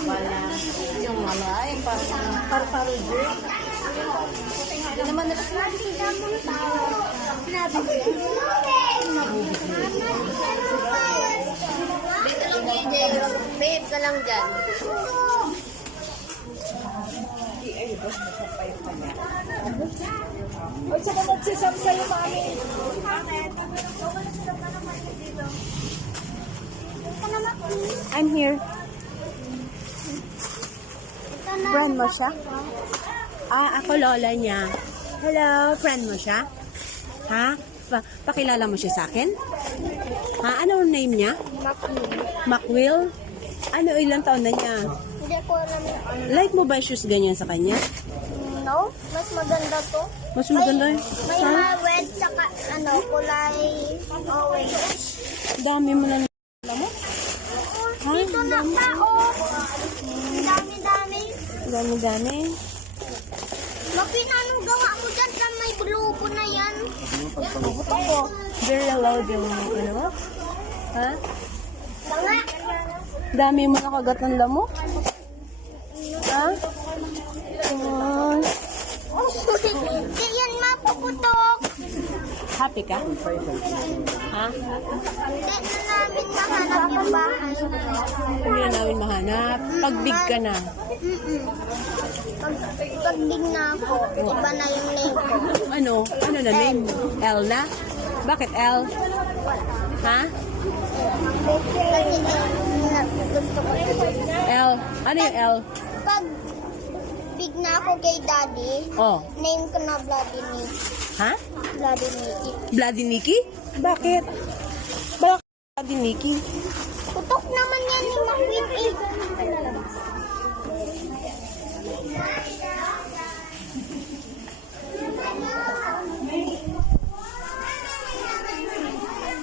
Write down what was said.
Yung ano ay paru-paro girl. Hindi naman nila sinabi Behave ka lang dyan. O, tsaka magsisam sa'yo, mami. I'm here. Friend mo siya? Ako lola niya. Hello, friend mo siya? Ha? Pakilala mo siya sa akin? Ha? Ano ang name niya? Macwill? Ano, ilang taon na niya? Hindi ko alam. Like mo ba yung shoes ganyan sa kanya? No? Mas maganda to. Mas maganda. May red saka kulay orange. Dami mo na alam mo? Ha? Dito na tao. Ang dami-dami. Dami-dami. Mapin, anong gawa mo dyan sa may grupo na yan? Ako. Very loud yung ano mo? Ha? Tanga. Dami mo nakagat ng lamo? Ha? Hindi yan mapuputok. Happy ka? Ha? Hindi na namin mahanap yung bahay. Hindi na namin mahanap. Pagbig ka na. Pagbig na ako, iba na yung name ko. Ano? Ano na name? L na? Bakit L? Ha? Kasi gusto ko. L. Ano yung L? Pag big na ako kay daddy, Oh. name ko na Bloody Nicky. Ha? Bloody Nicky. Bloody Nikki? Bakit? Bakit Bloody Nikki?